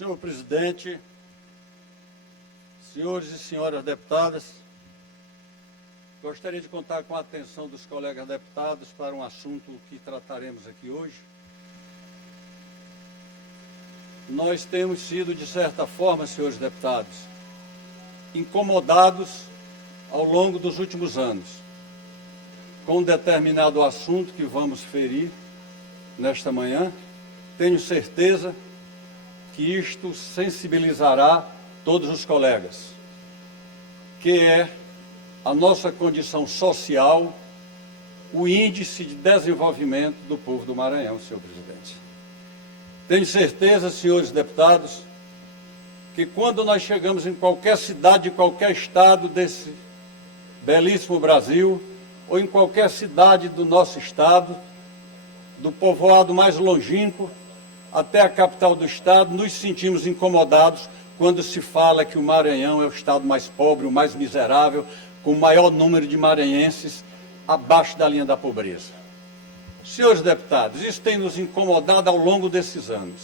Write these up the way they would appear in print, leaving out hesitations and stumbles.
Senhor presidente, senhores e senhoras deputadas, gostaria de contar com a atenção dos colegas deputados para um assunto que trataremos aqui hoje. Nós temos sido, de certa forma, senhores deputados, incomodados ao longo dos últimos anos com um determinado assunto que vamos ferir nesta manhã. Tenho certeza que isto sensibilizará todos os colegas, que é a nossa condição social, o índice de desenvolvimento do povo do Maranhão, senhor presidente. Tenho certeza, senhores deputados, que quando nós chegamos em qualquer cidade, de qualquer estado desse belíssimo Brasil, ou em qualquer cidade do nosso estado, do povoado mais longínquo até a capital do estado, nos sentimos incomodados quando se fala que o Maranhão é o estado mais pobre, o mais miserável, com o maior número de maranhenses abaixo da linha da pobreza. Senhores deputados, isso tem nos incomodado ao longo desses anos.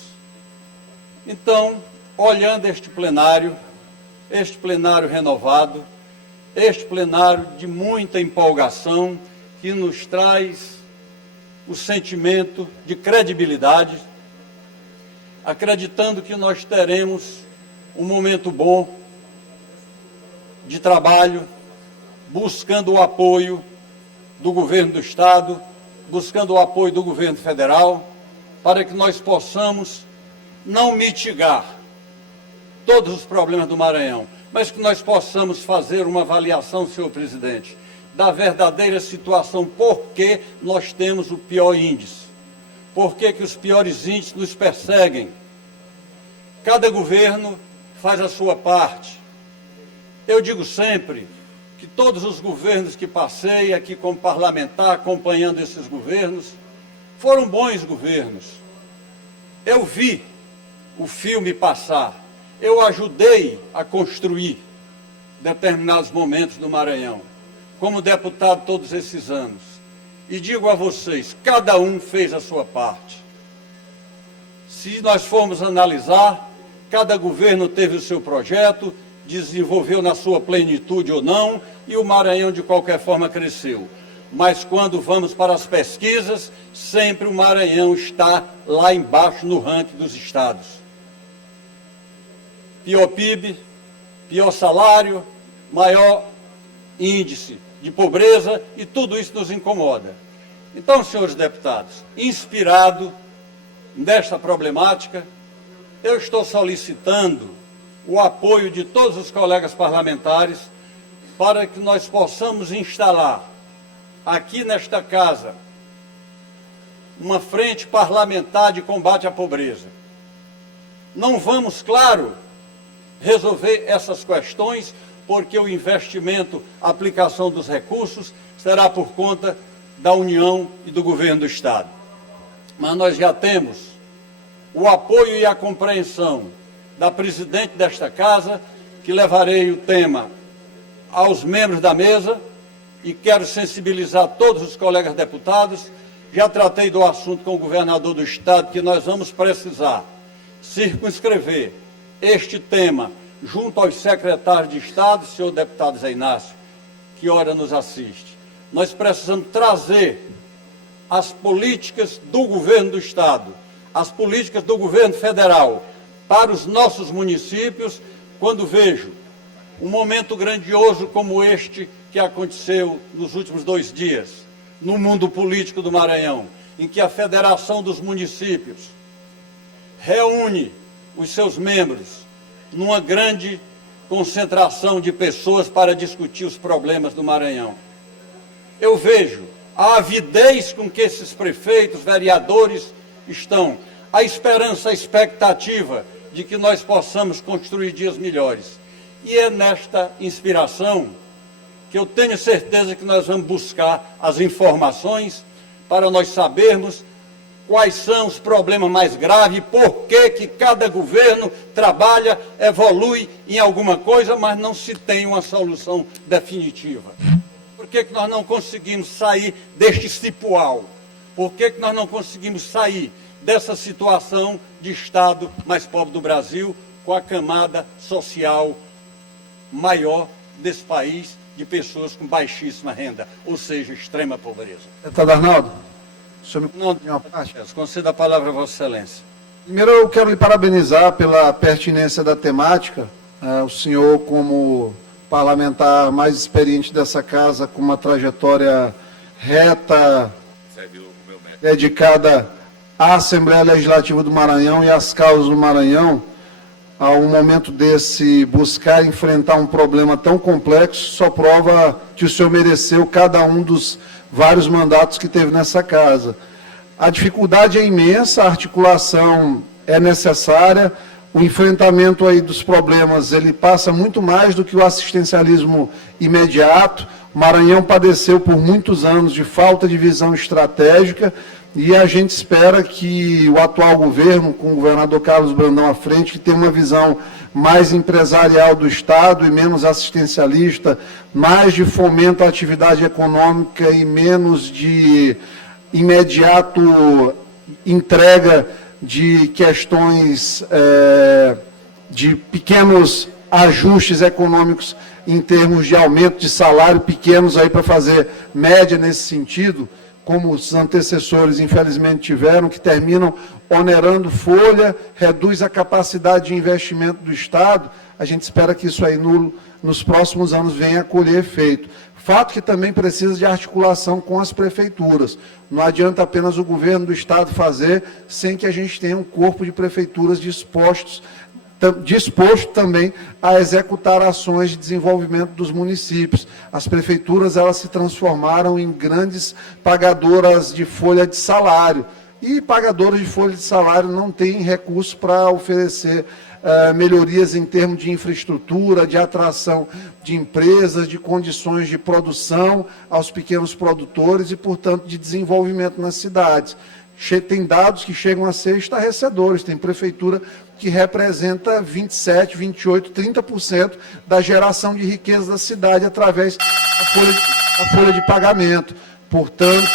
Então, olhando este plenário renovado, este plenário de muita empolgação, que nos traz o sentimento de credibilidade, acreditando que nós teremos um momento bom de trabalho, buscando o apoio do governo do estado, buscando o apoio do governo federal, para que nós possamos não mitigar todos os problemas do Maranhão, mas que nós possamos fazer uma avaliação, senhor presidente, da verdadeira situação, por que nós temos o pior índice, por que os piores índices nos perseguem. Cada governo faz a sua parte. Eu digo sempre que todos os governos que passei aqui como parlamentar, acompanhando esses governos, foram bons governos. Eu vi o filme passar, eu ajudei a construir determinados momentos do Maranhão, como deputado todos esses anos. E digo a vocês, cada um fez a sua parte. Se nós formos analisar, cada governo teve o seu projeto, desenvolveu na sua plenitude ou não, e o Maranhão de qualquer forma cresceu. Mas quando vamos para as pesquisas, sempre o Maranhão está lá embaixo no ranking dos estados. Pior PIB, pior salário, maior índice de pobreza, e tudo isso nos incomoda. Então, senhores deputados, inspirado nesta problemática, eu estou solicitando o apoio de todos os colegas parlamentares para que nós possamos instalar aqui nesta casa uma frente parlamentar de combate à pobreza. Não vamos, claro, resolver essas questões, porque o investimento, a aplicação dos recursos, será por conta da União e do governo do estado. Mas nós já temos o apoio e a compreensão da presidente desta casa, que levarei o tema aos membros da mesa, e quero sensibilizar todos os colegas deputados. Já tratei do assunto com o governador do estado, que nós vamos precisar circunscrever este tema junto aos secretários de estado, senhor deputado Zé Inácio, que ora nos assiste. Nós precisamos trazer as políticas do governo do estado, as políticas do governo federal para os nossos municípios, quando vejo um momento grandioso como este que aconteceu nos últimos 2 dias, no mundo político do Maranhão, em que a Federação dos Municípios reúne os seus membros numa grande concentração de pessoas para discutir os problemas do Maranhão. Eu vejo a avidez com que esses prefeitos, vereadores estão, a esperança, a expectativa de que nós possamos construir dias melhores. E é nesta inspiração que eu tenho certeza que nós vamos buscar as informações para nós sabermos quais são os problemas mais graves, por que cada governo trabalha, evolui em alguma coisa, mas não se tem uma solução definitiva. Por que nós não conseguimos sair deste cipual? Por que nós não conseguimos sair dessa situação de Estado mais pobre do Brasil, com a camada social maior desse país, de pessoas com baixíssima renda, ou seja, extrema pobreza. Deputado Arnaldo, o senhor me Não, concede uma parte? conceda a palavra a Vossa Excelência. Primeiro, eu quero lhe parabenizar pela pertinência da temática. O senhor, como parlamentar mais experiente dessa casa, com uma trajetória reta, dedicada à Assembleia Legislativa do Maranhão e às causas do Maranhão, a um momento desse, buscar enfrentar um problema tão complexo, só prova que o senhor mereceu cada um dos vários mandatos que teve nessa casa. A dificuldade é imensa, a articulação é necessária, o enfrentamento aí dos problemas, ele passa muito mais do que o assistencialismo imediato. O Maranhão padeceu por muitos anos de falta de visão estratégica e a gente espera que o atual governo, com o governador Carlos Brandão à frente, que tem uma visão mais empresarial do Estado e menos assistencialista, mais de fomento à atividade econômica e menos de imediato entrega de questões de pequenos ajustes econômicos em termos de aumento de salário, pequenos aí para fazer média nesse sentido, como os antecessores infelizmente tiveram, que terminam onerando folha, reduz a capacidade de investimento do Estado. A gente espera que isso aí nos próximos anos venha a colher efeito. Fato que também precisa de articulação com as prefeituras. Não adianta apenas o governo do Estado fazer sem que a gente tenha um corpo de prefeituras disposto também a executar ações de desenvolvimento dos municípios. As prefeituras, elas se transformaram em grandes pagadoras de folha de salário. E pagadoras de folha de salário não têm recursos para oferecer melhorias em termos de infraestrutura, de atração de empresas, de condições de produção aos pequenos produtores e, portanto, de desenvolvimento nas cidades. Tem dados que chegam a ser estarrecedores, tem prefeitura que representa 27%, 28%, 30% da geração de riqueza da cidade através da folha de pagamento. Portanto,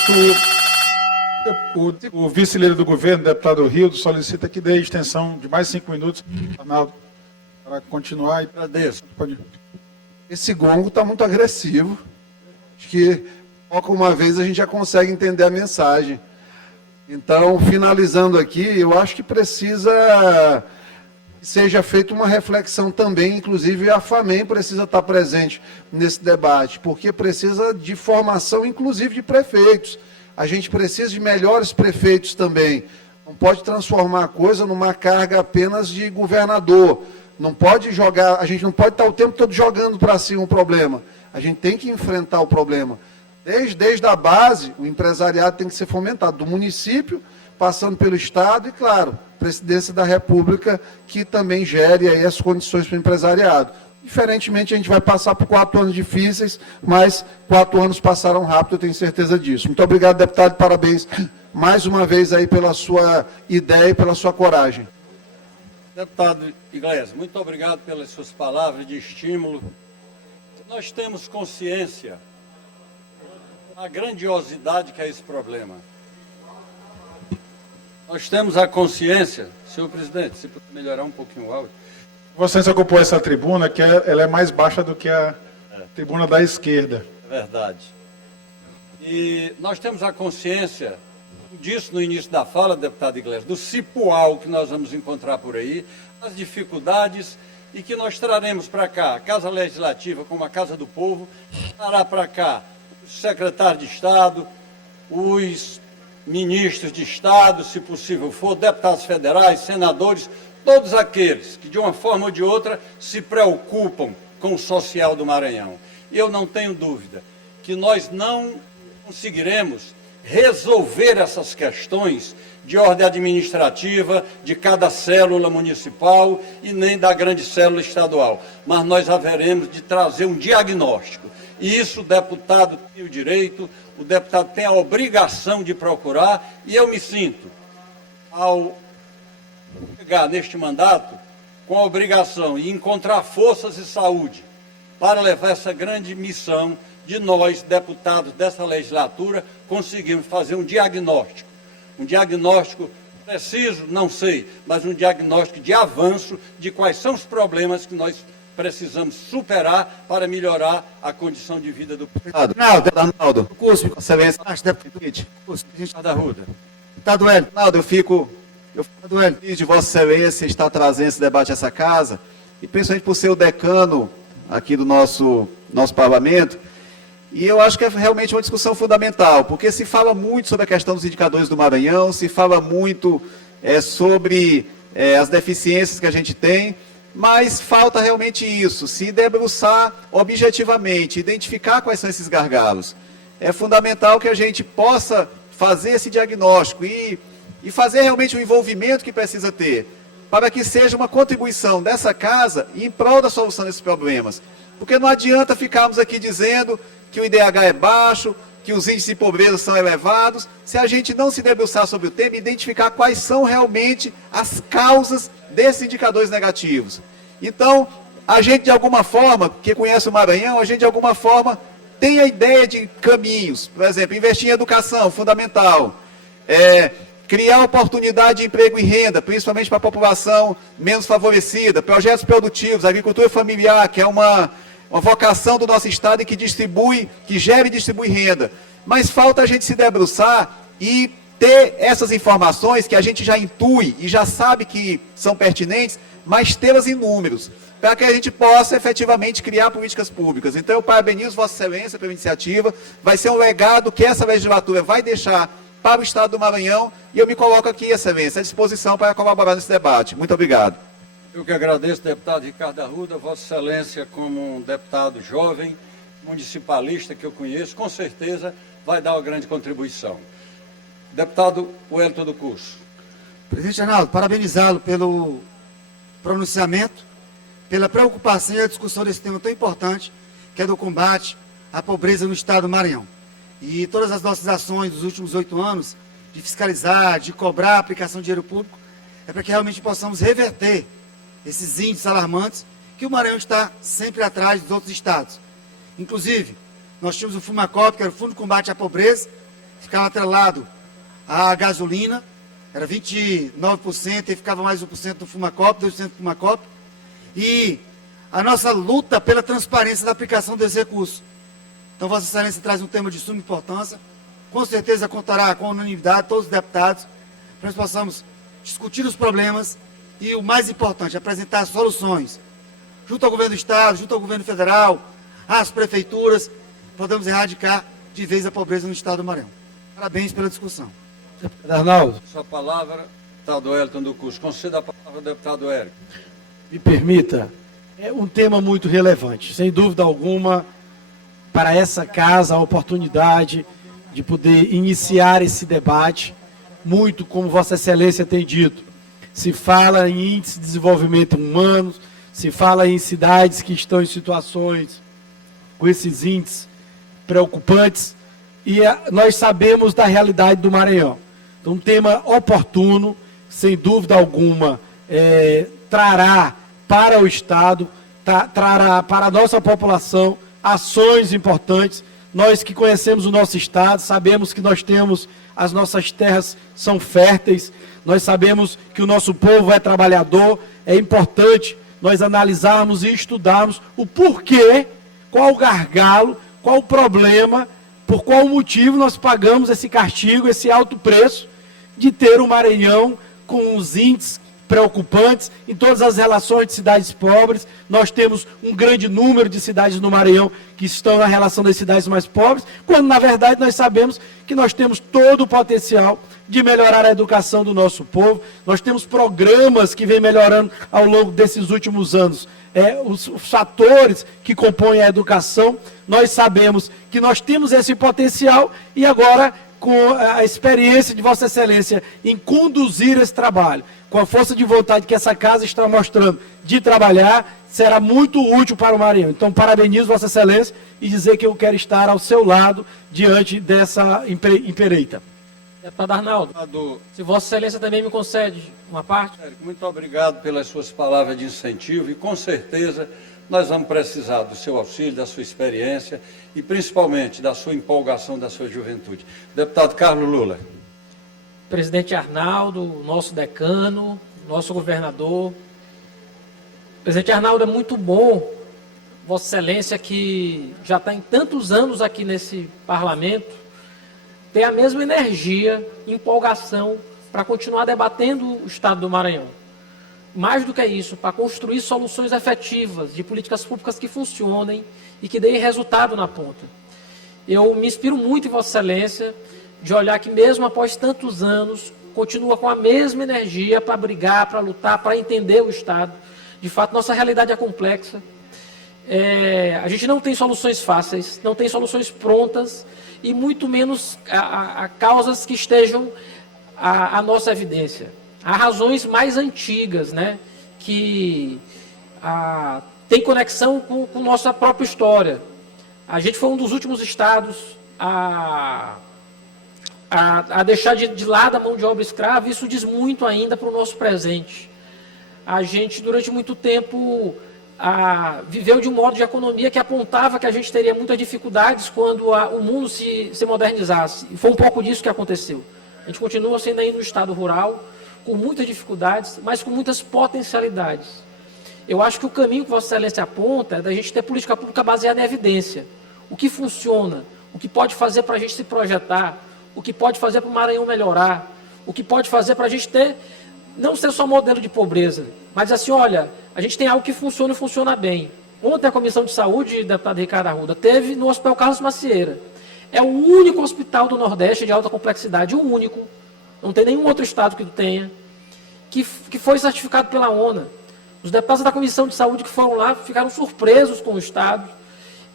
o vice-líder do governo, deputado Rildo, solicita que dê extensão de mais 5 minutos, Arnaldo, para continuar. Agradeço. Esse gongo está muito agressivo. Acho que, uma vez, a gente já consegue entender a mensagem. Então, finalizando aqui, eu acho que precisa que seja feita uma reflexão também, inclusive a FAMEM precisa estar presente nesse debate, porque precisa de formação, inclusive de prefeitos. A gente precisa de melhores prefeitos também. Não pode transformar a coisa numa carga apenas de governador. Não pode jogar, a gente não pode estar o tempo todo jogando para cima o problema. A gente tem que enfrentar o problema. Desde a base, o empresariado tem que ser fomentado, do município, passando pelo Estado e, claro, Presidência da República, que também gere aí as condições para o empresariado. Diferentemente, a gente vai passar por 4 anos difíceis, mas 4 anos passaram rápido, eu tenho certeza disso. Muito obrigado, deputado, parabéns mais uma vez aí pela sua ideia e pela sua coragem. Deputado Iglesias, muito obrigado pelas suas palavras de estímulo. Nós temos consciência da grandiosidade que é esse problema. Nós temos a consciência, senhor presidente, se puder melhorar um pouquinho o áudio. Você ocupou essa tribuna, que ela é mais baixa do que a tribuna da esquerda. É verdade. E nós temos a consciência disso no início da fala, deputado Iglesias, do cipual que nós vamos encontrar por aí, as dificuldades e que nós traremos para cá, a Casa Legislativa como a Casa do Povo, trará para cá o secretário de Estado, os ministros de Estado, se possível for, deputados federais, senadores, todos aqueles que, de uma forma ou de outra, se preocupam com o social do Maranhão. E eu não tenho dúvida que nós não conseguiremos resolver essas questões de ordem administrativa de cada célula municipal e nem da grande célula estadual, mas nós haveremos de trazer um diagnóstico. E isso o deputado tem o direito, o deputado tem a obrigação de procurar, e eu me sinto, ao chegar neste mandato, com a obrigação de encontrar forças e saúde para levar essa grande missão de nós, deputados dessa legislatura, conseguimos fazer um diagnóstico Preciso, não sei, mas um diagnóstico de avanço de quais são os problemas que nós precisamos superar para melhorar a condição de vida do povo. Arnaldo, curso, excelência, Da Ruda. Deputado Hélio, Arnaldo, eu fico feliz de Vossa Excelência estar trazendo esse debate a essa casa, e principalmente por ser o decano aqui do nosso parlamento, e eu acho que é realmente uma discussão fundamental, porque se fala muito sobre a questão dos indicadores do Maranhão, se fala muito sobre as deficiências que a gente tem, mas falta realmente isso, se debruçar objetivamente, identificar quais são esses gargalos. É fundamental que a gente possa fazer esse diagnóstico e fazer realmente o envolvimento que precisa ter, para que seja uma contribuição dessa casa em prol da solução desses problemas. Porque não adianta ficarmos aqui dizendo que o IDH é baixo, que os índices de pobreza são elevados, se a gente não se debruçar sobre o tema e identificar quais são realmente as causas desses indicadores negativos. Então, a gente de alguma forma, que conhece o Maranhão, a gente de alguma forma tem a ideia de caminhos, por exemplo, investir em educação, fundamental, criar oportunidade de emprego e renda, principalmente para a população menos favorecida, projetos produtivos, agricultura familiar, que é uma vocação do nosso Estado e que gera e distribui renda. Mas falta a gente se debruçar e ter essas informações que a gente já intui e já sabe que são pertinentes, mas tê-las em números, para que a gente possa efetivamente criar políticas públicas. Então eu parabenizo Vossa Excelência pela iniciativa, vai ser um legado que essa legislatura vai deixar para o Estado do Maranhão, e eu me coloco aqui, Excelência, à disposição para colaborar nesse debate. Muito obrigado. Eu que agradeço, deputado Ricardo Arruda, Vossa Excelência, como um deputado jovem, municipalista que eu conheço, com certeza vai dar uma grande contribuição. Deputado Wellington do Curso. Presidente Arnaldo, parabenizá-lo pelo pronunciamento, pela preocupação e a discussão desse tema tão importante, que é do combate à pobreza no Estado do Maranhão. E todas as nossas ações dos últimos 8 anos, de fiscalizar, de cobrar a aplicação de dinheiro público, é para que realmente possamos reverter esses índices alarmantes, que o Maranhão está sempre atrás dos outros estados. Inclusive, nós tínhamos o FUNACOP, que era o Fundo de Combate à Pobreza, ficava atrelado à gasolina, era 29% e ficava mais 1% do FUNACOP, 2% do FUNACOP, e a nossa luta pela transparência da aplicação desses recursos. Então, Vossa Excelência traz um tema de suma importância, com certeza contará com a unanimidade de todos os deputados, para que nós possamos discutir os problemas e, o mais importante, apresentar soluções, junto ao governo do Estado, junto ao governo federal, às prefeituras, podemos erradicar de vez a pobreza no Estado do Maranhão. Parabéns pela discussão. Arnaldo, Sua palavra, deputado Wellington do Curso. Conceda a palavra ao deputado Érico. me permita, é um tema muito relevante, sem dúvida alguma, para essa casa, a oportunidade de poder iniciar esse debate, muito como Vossa Excelência tem dito. Se fala em índice de desenvolvimento humano, se fala em cidades que estão em situações com esses índices preocupantes, e nós sabemos da realidade do Maranhão. Então, um tema oportuno, sem dúvida alguma, trará para o Estado, trará para a nossa população ações importantes. Nós que conhecemos o nosso Estado, sabemos que nós temos, as nossas terras são férteis, nós sabemos que o nosso povo é trabalhador, é importante nós analisarmos e estudarmos o porquê, qual o gargalo, qual o problema, por qual motivo nós pagamos esse castigo, esse alto preço de ter um Maranhão com os índices preocupantes em todas as relações de cidades pobres. Nós temos um grande número de cidades no Maranhão que estão na relação das cidades mais pobres, quando na verdade nós sabemos que nós temos todo o potencial de melhorar a educação do nosso povo. Nós temos programas que vêm melhorando ao longo desses últimos anos. Os fatores que compõem a educação, nós sabemos que nós temos esse potencial e agora, com a experiência de Vossa Excelência em conduzir esse trabalho, com a força de vontade que essa casa está mostrando de trabalhar, será muito útil para o Maranhão. Então, parabenizo Vossa Excelência e dizer que eu quero estar ao seu lado diante dessa empreita. Deputado Arnaldo, se Vossa Excelência também me concede uma parte. Muito obrigado pelas suas palavras de incentivo e, com certeza, nós vamos precisar do seu auxílio, da sua experiência e, principalmente, da sua empolgação, da sua juventude. Deputado Carlos Lula. presidente Arnaldo, nosso decano, nosso governador. Presidente Arnaldo, é muito bom, Vossa Excelência, que já está em tantos anos aqui nesse parlamento, ter a mesma energia, empolgação para continuar debatendo o Estado do Maranhão. Mais do que isso, para construir soluções efetivas de políticas públicas que funcionem e que deem resultado na ponta. Eu me inspiro muito em Vossa Excelência de olhar que mesmo após tantos anos, continua com a mesma energia para brigar, para lutar, para entender o Estado. De fato, nossa realidade é complexa. A gente não tem soluções fáceis, não tem soluções prontas e muito menos a causas que estejam à nossa evidência. Há razões mais antigas, né, que têm conexão com nossa própria história. A gente foi um dos últimos estados a deixar de lado a mão de obra escrava, e isso diz muito ainda para o nosso presente. A gente, durante muito tempo, viveu de um modo de economia que apontava que a gente teria muitas dificuldades quando o mundo se modernizasse. E foi um pouco disso que aconteceu. A gente continua sendo ainda um estado rural, com muitas dificuldades, mas com muitas potencialidades. Eu acho que o caminho que Vossa Excelência aponta é da gente ter política pública baseada em evidência. O que funciona, o que pode fazer para a gente se projetar, o que pode fazer para o Maranhão melhorar, o que pode fazer para a gente ter, não ser só modelo de pobreza, mas assim, olha, a gente tem algo que funciona e funciona bem. Ontem a Comissão de Saúde, deputado Ricardo Arruda, teve no Hospital Carlos Macieira. É o único hospital do Nordeste de alta complexidade, o único, não tem nenhum outro estado que tenha, que foi certificado pela ONA. Os deputados da Comissão de Saúde que foram lá ficaram surpresos com o estado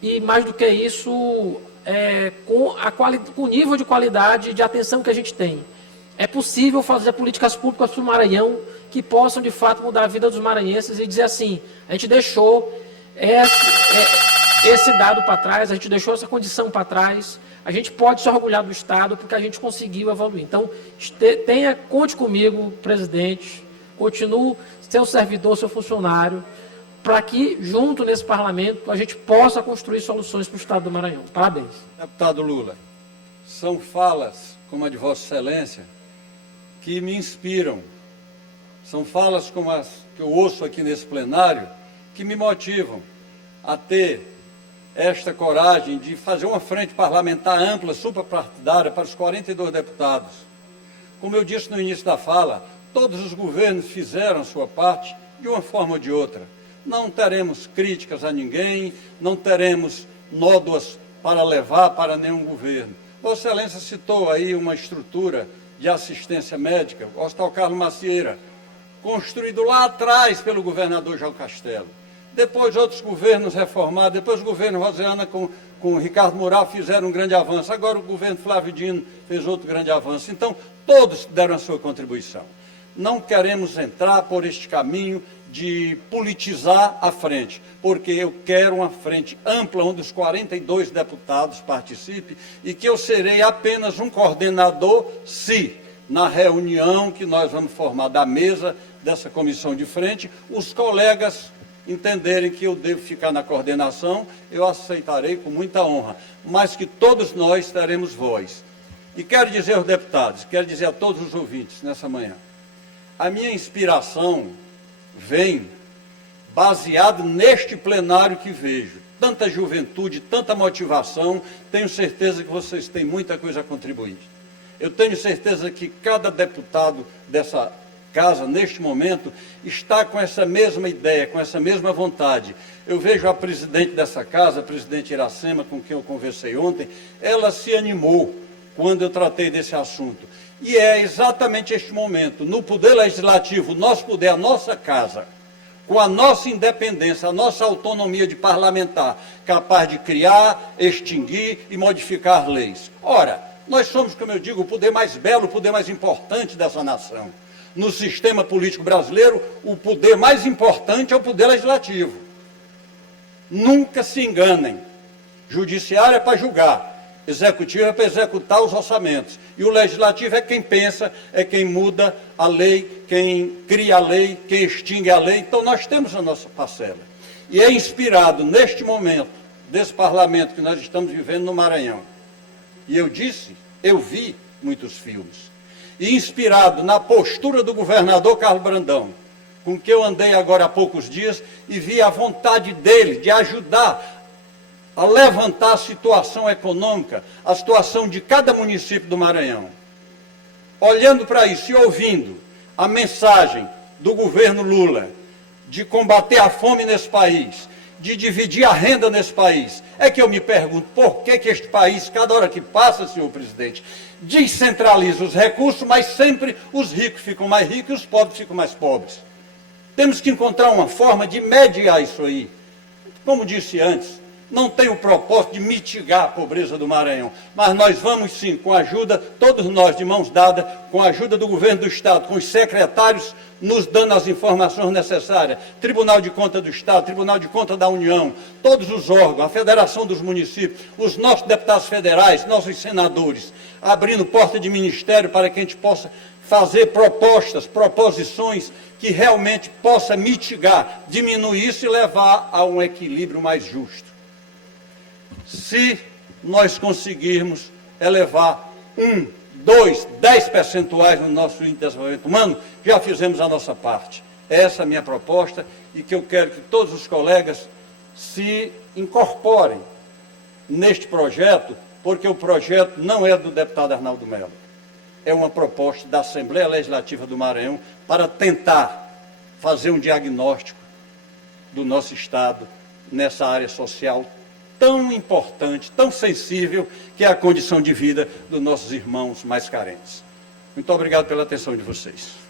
e, mais do que isso, com o nível de qualidade e de atenção que a gente tem. É possível fazer políticas públicas para o Maranhão que possam, de fato, mudar a vida dos maranhenses e dizer assim, a gente deixou esse dado para trás, a gente deixou essa condição para trás, a gente pode se orgulhar do Estado porque a gente conseguiu evoluir. Então, conte comigo, presidente, continuo seu servidor, seu funcionário, para que, junto nesse parlamento, a gente possa construir soluções para o Estado do Maranhão. Parabéns. Deputado Lula, são falas como a de Vossa Excelência que me inspiram. São falas como as que eu ouço aqui nesse plenário que me motivam a ter esta coragem de fazer uma frente parlamentar ampla, suprapartidária, para os 42 deputados. Como eu disse no início da fala, todos os governos fizeram a sua parte de uma forma ou de outra. Não teremos críticas a ninguém, não teremos nódoas para levar para nenhum governo. Vossa Excelência citou aí uma estrutura de assistência médica, o Hospital Carlos Macieira, construído lá atrás pelo governador João Castelo. Depois outros governos reformados, depois o governo Rosiana com o Ricardo Mural fizeram um grande avanço. Agora o governo Flávio Dino fez outro grande avanço. Então, todos deram a sua contribuição. Não queremos entrar por este caminho de politizar a frente, porque eu quero uma frente ampla, onde os 42 deputados participem, e que eu serei apenas um coordenador, se na reunião que nós vamos formar da mesa dessa comissão de frente, os colegas entenderem que eu devo ficar na coordenação, eu aceitarei com muita honra, mas que todos nós teremos voz. E quero dizer aos deputados, quero dizer a todos os ouvintes nessa manhã, a minha inspiração vem baseado neste plenário que vejo. Tanta juventude, tanta motivação, tenho certeza que vocês têm muita coisa a contribuir. Eu tenho certeza que cada deputado dessa casa, neste momento, está com essa mesma ideia, com essa mesma vontade. Eu vejo a presidente dessa casa, a presidente Iracema, com quem eu conversei ontem, ela se animou quando eu tratei desse assunto. E é exatamente este momento, no Poder Legislativo, nosso poder, a nossa casa, com a nossa independência, a nossa autonomia de parlamentar, capaz de criar, extinguir e modificar leis. Ora, nós somos, como eu digo, o poder mais belo, o poder mais importante dessa nação. No sistema político brasileiro, o poder mais importante é o poder legislativo. Nunca se enganem. Judiciário é para julgar. Executivo é para executar os orçamentos. E o legislativo é quem pensa, é quem muda a lei, quem cria a lei, quem extingue a lei. Então nós temos a nossa parcela. E é inspirado neste momento, desse parlamento que nós estamos vivendo no Maranhão. E eu vi muitos filmes. e inspirado na postura do governador Carlos Brandão, com que eu andei agora há poucos dias e vi a vontade dele de ajudar a levantar a situação econômica, a situação de cada município do Maranhão. Olhando para isso e ouvindo a mensagem do governo Lula de combater a fome nesse país, de dividir a renda nesse país, é que eu me pergunto por que este país, cada hora que passa, senhor presidente, descentraliza os recursos, mas sempre os ricos ficam mais ricos e os pobres ficam mais pobres. Temos que encontrar uma forma de mediar isso aí. Como disse antes, não tem o propósito de mitigar a pobreza do Maranhão, mas nós vamos sim, com a ajuda, todos nós de mãos dadas, com a ajuda do governo do Estado, com os secretários nos dando as informações necessárias, Tribunal de Contas do Estado, Tribunal de Contas da União, todos os órgãos, a Federação dos Municípios, os nossos deputados federais, nossos senadores, abrindo porta de ministério para que a gente possa fazer proposições que realmente possa mitigar, diminuir isso e levar a um equilíbrio mais justo. Se nós conseguirmos elevar 1, 2, 10 percentuais no nosso índice de desenvolvimento humano, já fizemos a nossa parte. Essa é a minha proposta e que eu quero que todos os colegas se incorporem neste projeto, porque o projeto não é do deputado Arnaldo Melo. É uma proposta da Assembleia Legislativa do Maranhão para tentar fazer um diagnóstico do nosso Estado nessa área social tão importante, tão sensível, que é a condição de vida dos nossos irmãos mais carentes. Muito obrigado pela atenção de vocês.